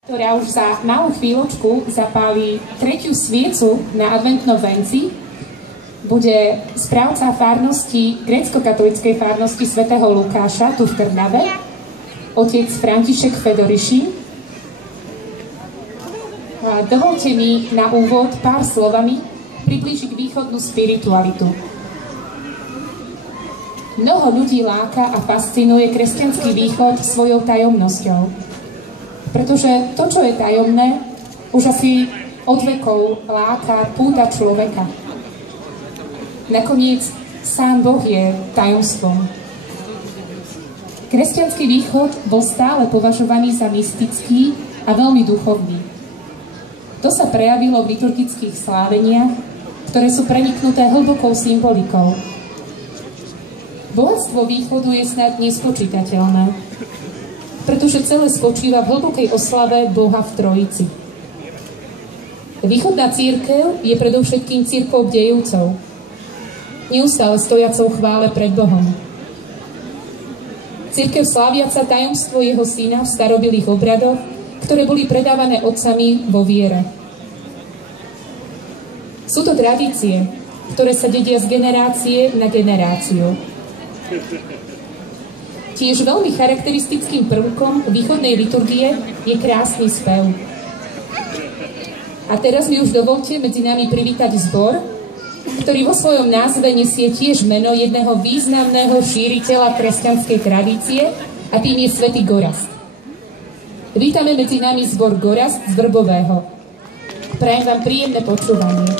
ktorá už za malú chvíľočku zapáli tretiu sviecu na adventnom venci, bude správca farnosti, grécko-katolíckej farnosti svätého Lukáša tu v Trnave, otec František Fedoriši. A dovolte mi na úvod pár slovami priblížiť východnú spiritualitu. Mnoho ľudí láka a fascinuje kresťanský východ svojou tajomnosťou. Pretože to, čo je tajomné, už asi od vekov láka, púta človeka. Nakoniec sám Boh je tajomstvom. Kresťanský východ bol stále považovaný za mystický a veľmi duchovný. To sa prejavilo v liturgických sláveniach, ktoré sú preniknuté hlbokou symbolikou. Bohatstvo východu je snad nespočítateľné, pretože celé spočíva v hlbokej oslave Boha v Trojici. Východná cirkev je predovšetkým cirkvou bdejúcov, neustále stojacou chvále pred Bohom. Cirkev sláviaca tajomstvo jeho syna v starobilých obradoch, ktoré boli predávané otcami vo viere. Sú to tradície, ktoré sa dedia z generácie na generáciu. Tiež veľmi charakteristickým prvkom východnej liturgie je krásny spev. A teraz mi už dovolte medzi nami privítať zbor, ktorý vo svojom názve nesie tiež meno jedného významného šíriteľa kresťanskej tradície, a tým je svätý Gorazd. Vítame medzi nami zbor Gorazd z Vrbového. Prajem vám príjemné počúvanie.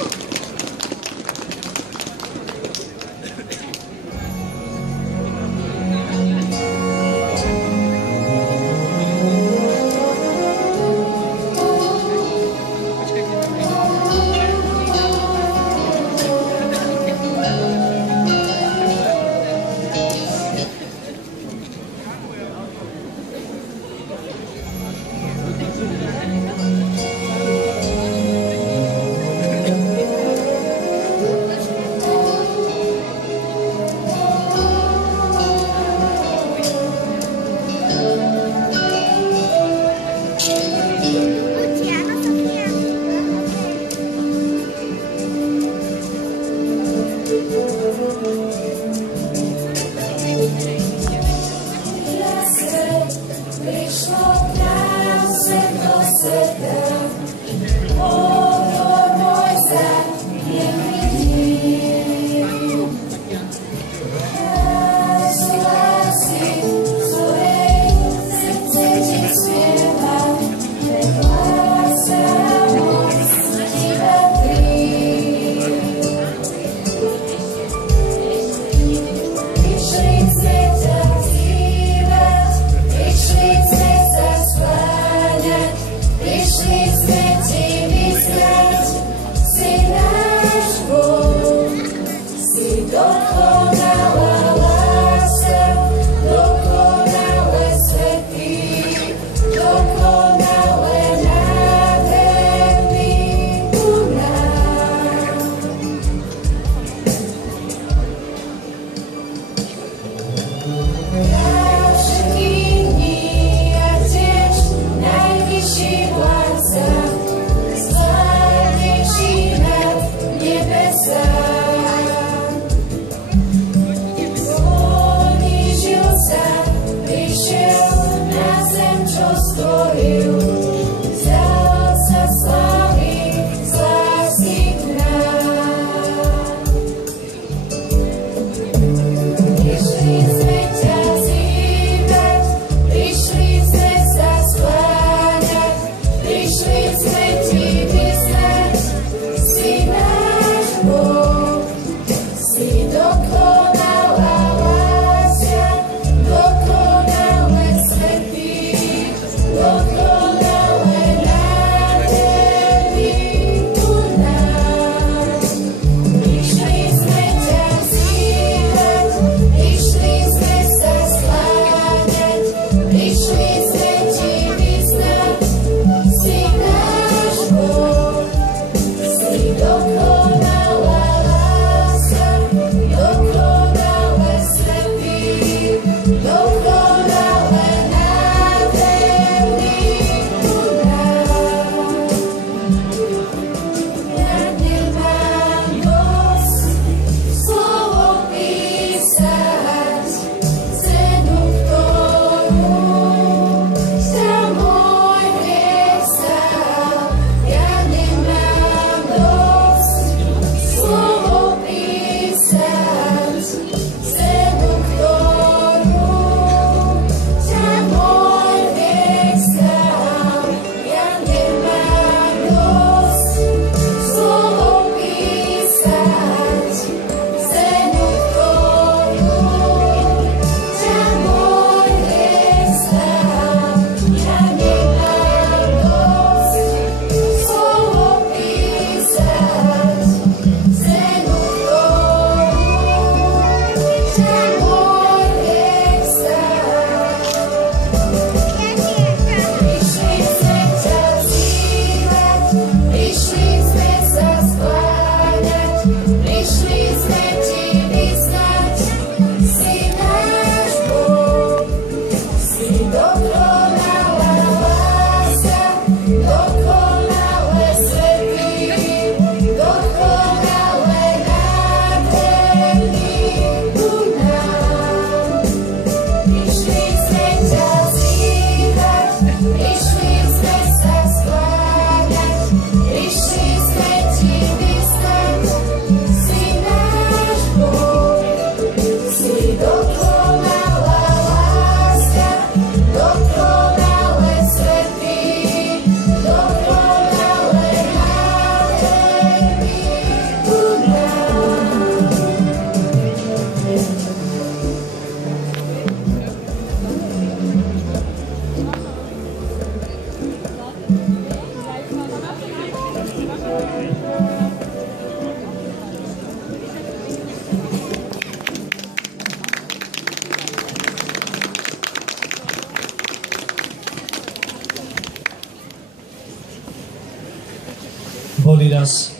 Boli raz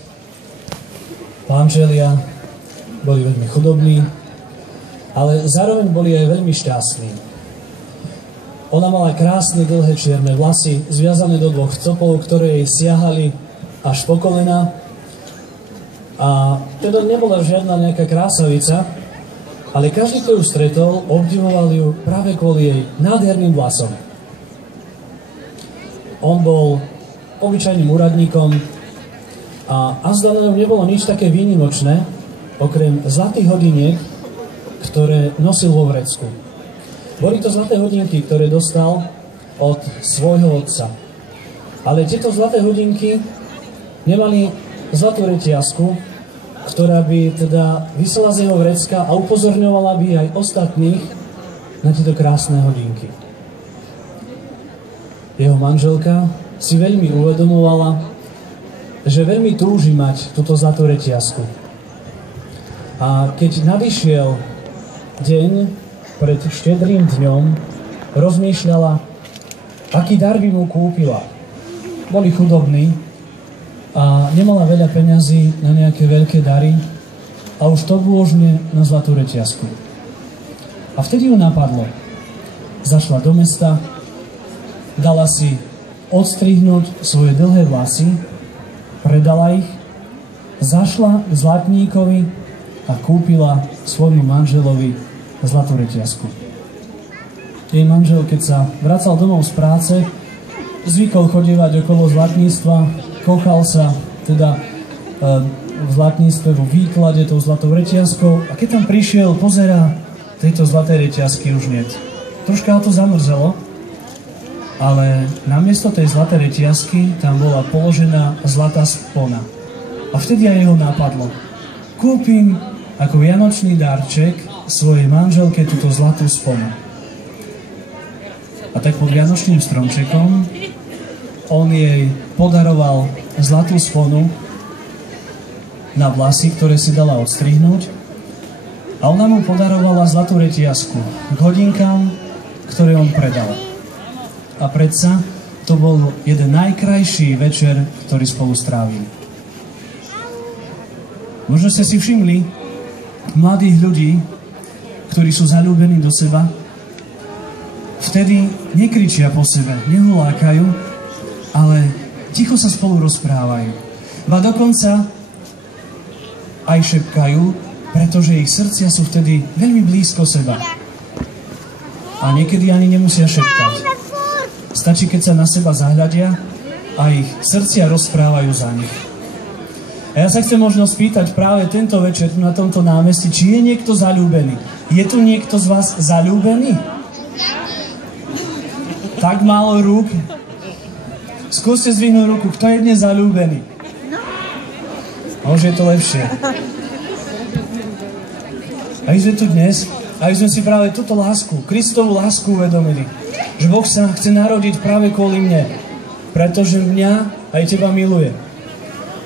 manželia, boli veľmi chudobní, ale zároveň boli aj veľmi šťastní. Ona mala krásne dlhé čierne vlasy, zviazané do dvoch copov, ktoré jej siahali až po kolena. A teda nebola žiadna nejaká krásavica, ale každý, kto ju stretol, obdivoval ju práve kvôli jej nádherným vlasom. On bol obyčajným úradníkom a azda na ňom nebolo nič také výnimočné, okrem zlatých hodiniek, ktoré nosil vo vrecku. Boli to zlaté hodinky, ktoré dostal od svojho otca. Ale tieto zlaté hodinky nemali zlatú reťazku, ktorá by teda vysela z jeho vrecka a upozorňovala by aj ostatných na tieto krásne hodinky. Jeho manželka si veľmi uvedomovala, že veľmi túži mať túto zlatú reťazku. A keď nadišiel deň pred štedrým dňom, rozmýšľala, aký dar by mu kúpila. Boli chudobní a nemala veľa peňazí na nejaké veľké dary a už to bôžne na zlatú reťazku. A vtedy ju napadlo. Zašla do mesta, dala si odstrihnúť svoje dlhé vlasy, predala ich, zašla k zlatníkovi a kúpila svojmu manželovi zlatú reťazku. Jej manžel, keď sa vracal domov z práce, zvykol chodievať okolo zlatníctva, kochal sa teda v zlatníctve, vo výklade tou zlatou reťazkou a keď tam prišiel, pozerá, tejto zlatej reťazky už niet. Troška ho to zamrzelo, ale namiesto tej zlatej reťazky tam bola položená zlatá spona. A vtedy aj jeho napadlo. Kúpim ako vianočný darček svojej manželke túto zlatú sponu. A tak pod vianočným stromčekom on jej podaroval zlatú sponu na vlasy, ktoré si dala odstrihnúť. A ona mu podarovala zlatú reťazku k hodinkám, ktoré on predal. A predsa to bol jeden najkrajší večer, ktorý spolu strávili. Možno ste si všimli mladých ľudí, ktorí sú zaľúbení do seba, vtedy nekričia po sebe, nehulákajú, ale ticho sa spolu rozprávajú. Ba dokonca aj šepkajú, pretože ich srdcia sú vtedy veľmi blízko seba. A niekedy ani nemusia šepkať. Stačí, keď sa na seba zahľadia a ich srdcia rozprávajú za nich. A ja sa chcem možno spýtať práve tento večer na tomto námestí, či je niekto zaľúbený. Je tu niekto z vás zaľúbený? Tak málo rúk. Skúste zdvihnúť ruku, kto je dnes zaľúbený. Už je to lepšie. A my sme tu dnes, aby sme si práve túto lásku, Kristovú lásku uvedomili. Že Boh sa chce narodiť práve kvôli mne. Pretože mňa aj teba miluje.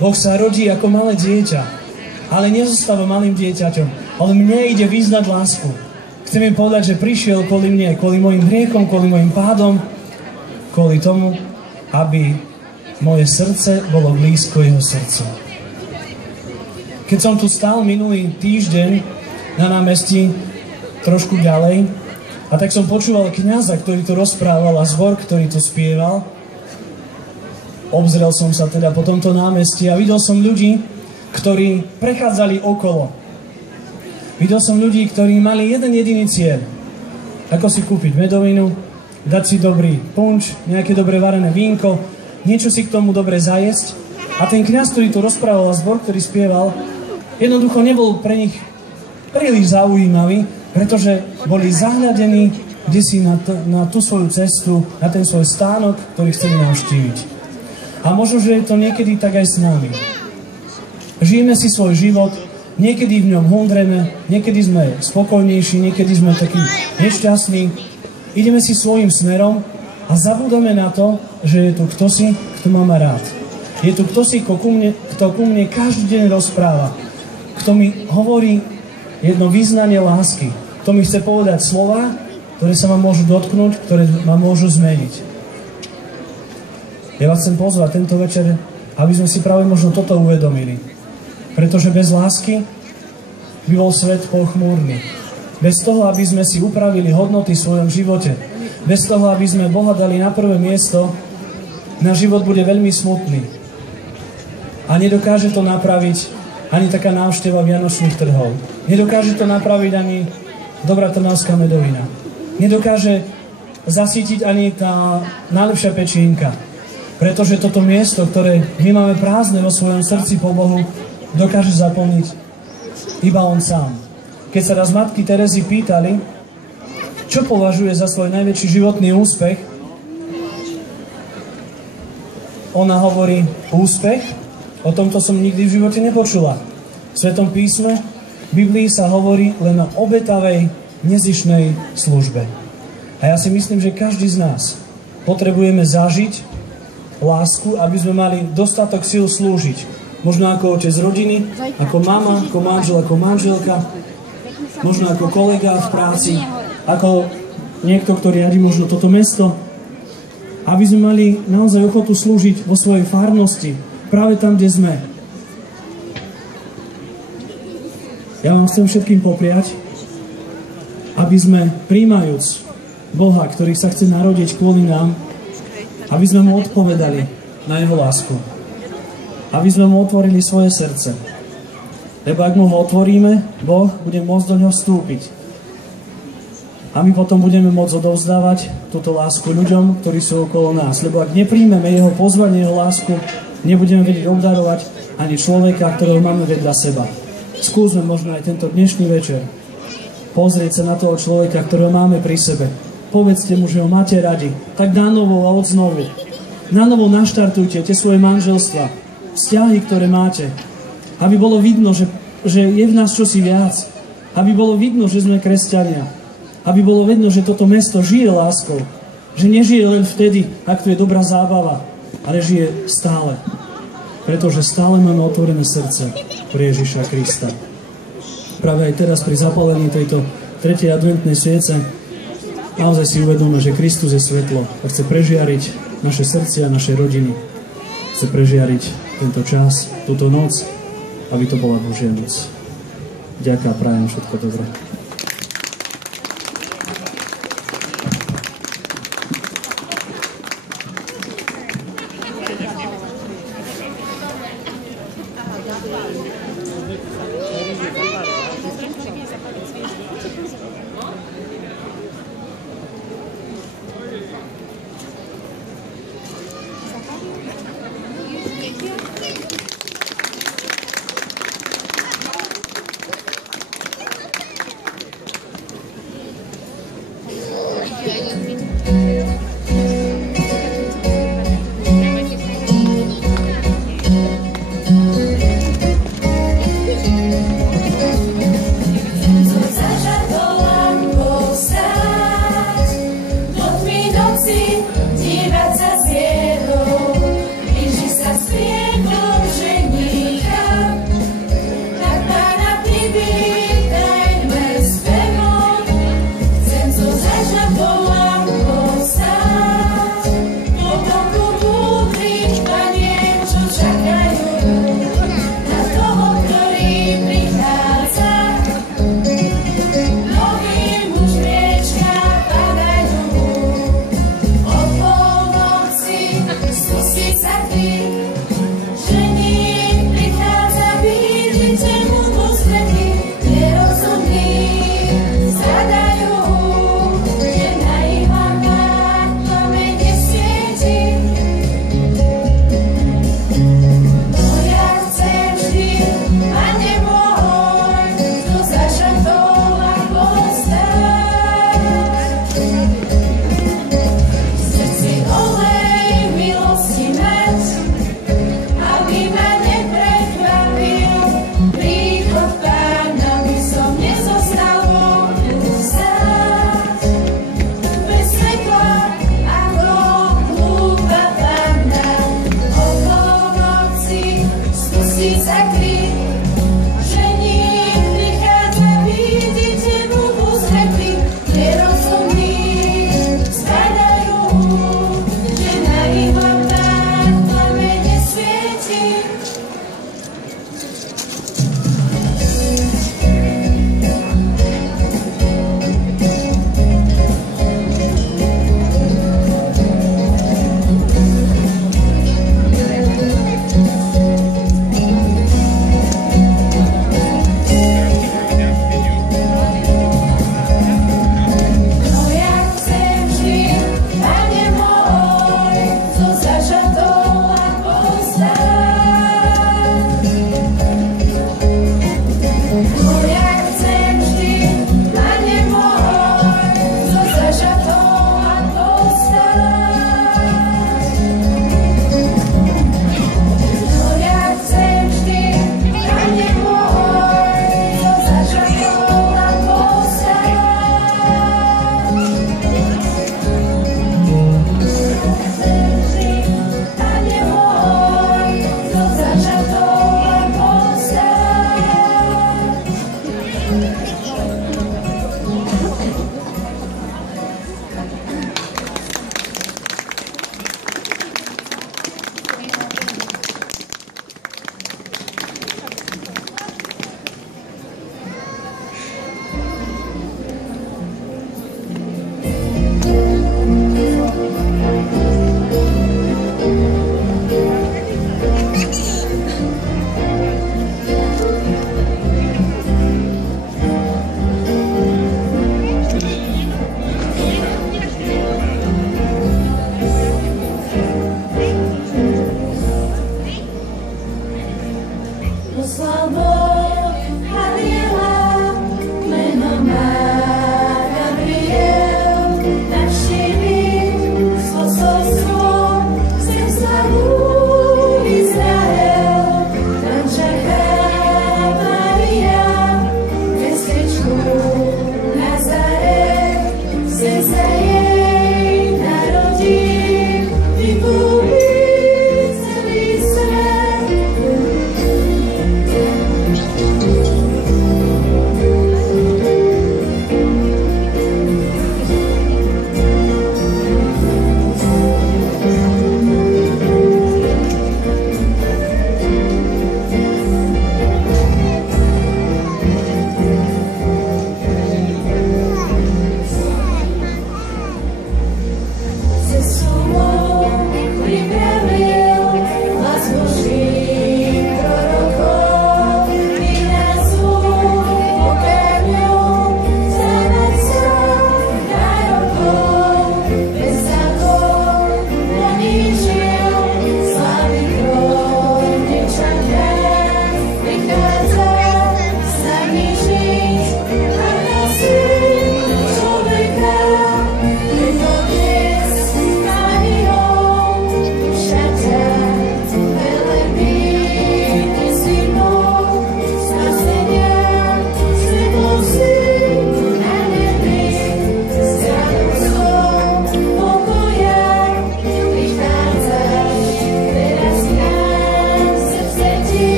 Boh sa rodí ako malé dieťa. Ale nezostáva malým dieťaťom. Ale mne ide vyznať lásku. Chcem im povedať, že prišiel kvôli mne, kvôli mojim hriechom, kvôli mojim pádom, kvôli tomu, aby moje srdce bolo blízko jeho srdcu. Keď som tu stál minulý týždeň na námestí trošku ďalej, a tak som počúval kňaza, ktorý tu rozprával a zbor, ktorý tu spieval. Obzrel som sa teda po tomto námestí a videl som ľudí, ktorí prechádzali okolo. Videl som ľudí, ktorí mali jeden jediný cieľ. Ako si kúpiť medovinu, dať si dobrý punč, nejaké dobre varené vínko, niečo si k tomu dobre zajesť. A ten kňaz, ktorý tu rozprával a zbor, ktorý spieval, jednoducho nebol pre nich príliš zaujímavý, pretože boli zahľadení kdesi na tú svoju cestu, na ten svoj stánok, ktorý chceli navštíviť. A možno, že je to niekedy tak aj s nami. Žijeme si svoj život, niekedy v ňom hundreme, niekedy sme spokojnejší, niekedy sme takí nešťastní. Ideme si svojím smerom a zabúdame na to, že je tu ktosi, kto má ma rád. Je tu ktosi, kto ku mne každý deň rozpráva, kto mi hovorí jedno vyznanie lásky, kto mi chce povedať slova, ktoré sa ma môžu dotknúť, ktoré ma môžu zmeniť. Ja vás chcem pozvať tento večer, aby sme si práve možno toto uvedomili. Pretože bez lásky by bol svet pochmúrny. Bez toho, aby sme si upravili hodnoty v svojom živote, bez toho, aby sme Boha dali na prvé miesto, náš život bude veľmi smutný. A nedokáže to napraviť ani taká návšteva vianočných trhov. Nedokáže to napraviť ani dobrá trnavská medovina. Nedokáže zasítiť ani tá najlepšia pečienka. Pretože toto miesto, ktoré my máme prázdne vo svojom srdci po Bohu, dokáže zaplniť iba on sám. Keď sa raz matky Terezy pýtali, čo považuje za svoj najväčší životný úspech, ona hovorí, úspech? O tomto som nikdy v živote nepočula. V Svetom písme, v Biblii sa hovorí len o obetavej, nezištnej službe. A ja si myslím, že každý z nás potrebujeme zažiť lásku, aby sme mali dostatok síl slúžiť. Možno ako otec rodiny, ako mama, ako manžel, ako manželka, možno ako kolega v práci, ako niekto, kto riadi možno toto mesto. Aby sme mali naozaj ochotu slúžiť vo svojej farnosti, práve tam, kde sme. Ja vám chcem všetkým popriať, aby sme, prijímajúc Boha, ktorý sa chce narodiť kvôli nám, aby sme mu odpovedali na jeho lásku. Aby sme mu otvorili svoje srdce. Lebo ak mu ho otvoríme, Boh bude môcť do ňoho vstúpiť. A my potom budeme môcť odovzdávať túto lásku ľuďom, ktorí sú okolo nás. Lebo ak nepríjmeme jeho pozvanie, jeho lásku, nebudeme vedieť obdarovať ani človeka, ktorého máme vedľa seba. Skúsme možno aj tento dnešný večer pozrieť sa na toho človeka, ktorého máme pri sebe. Povedzte mu, že ho máte radi. Tak nanovo a odznovu. Nanovo naštartujte tie svoje manželstva, vzťahy, ktoré máte. Aby bolo vidno, že je v nás čosi viac. Aby bolo vidno, že sme kresťania. Aby bolo vidno, že toto mesto žije láskou. Že nežije len vtedy, ak tu je dobrá zábava, ale žije stále. Pretože stále máme otvorené srdce pre Ježiša Krista. Práve aj teraz pri zapálení tejto 3. adventnej sviece naozaj si uvedome, že Kristus je svetlo a chce prežiariť naše srdcia a naše rodiny. Chce prežiariť tento čas, túto noc, aby to bola Božia noc. Ďakujem, prajem všetko dobré.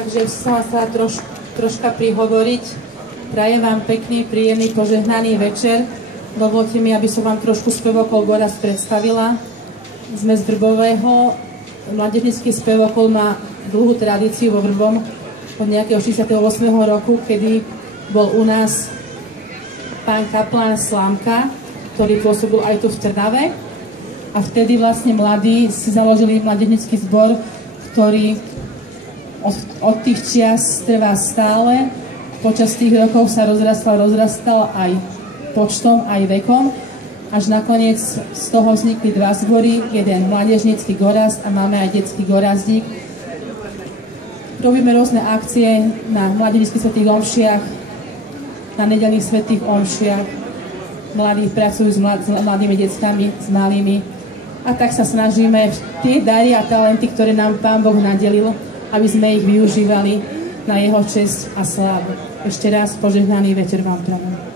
takže som vás chcela troška prihovoriť. Prajem vám pekný, príjemný, požehnaný večer. Dovolte mi, aby som vám trošku spevokol Gorazd predstavila. Sme z Vrbového. Mládežnícky spevokol má dlhú tradíciu vo Vrbom od nejakého 68. roku, kedy bol u nás pán kaplán Slámka, ktorý pôsobil aj tu v Trnave. A vtedy vlastne mladí si založili mládežnícky zbor, ktorý od tých čias trvá stále. Počas tých rokov sa rozrastal aj počtom, aj vekom. Až nakoniec z toho vznikli dva zbory, jeden mládežnícky Gorazd a máme aj detský Gorazdík. Robíme rôzne akcie na mládežníckych svätých omšiach, na nedeľných svätých omšiach. Mladí pracujú s mladými deckami, s malými. A tak sa snažíme tie dary a talenty, ktoré nám Pán Boh nadelil, aby sme ich využívali na jeho česť a slávu. Ešte raz požehnaný večer vám prajem.